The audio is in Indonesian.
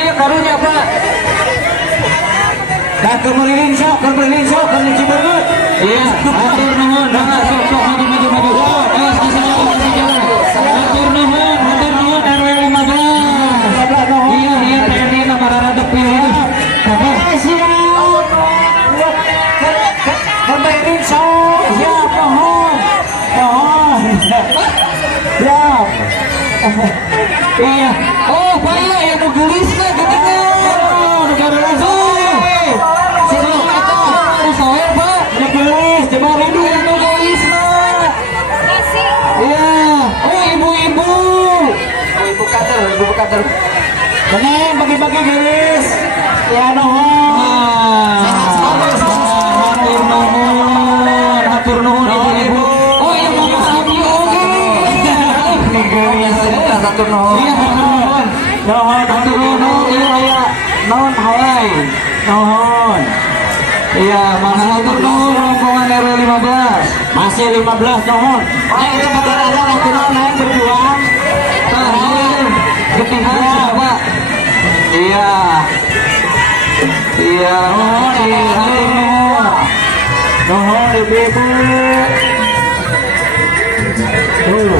ya karunya Pak. Dah kemudian sok kan Ciberut. Iya, atur nuhun, sok maju. Ayo kasih jalan. Atur nuhun RW 15. Iya TNI nomor rada pilih. Siap. Kemudian sok, siap pohon. Siap. Iya. Oh, bahaya ya nu gelisna geuningan. Negara langsung. Ibu kader. Bener bagi-bagi guys. Ya nuhun. Hatur nuhun ibu. Oh iya mau sabi oge. Nih geus hatur nuhun. Iya hatur nuhun. Iya naon hawai. Nuhun. Iya, mana hatur nuhun rombongan RW 15. Masih 15 nuhun. Ayo kita berada hatur nuhun berjuang. Pak. Iya, nuhun ibu. Tuh,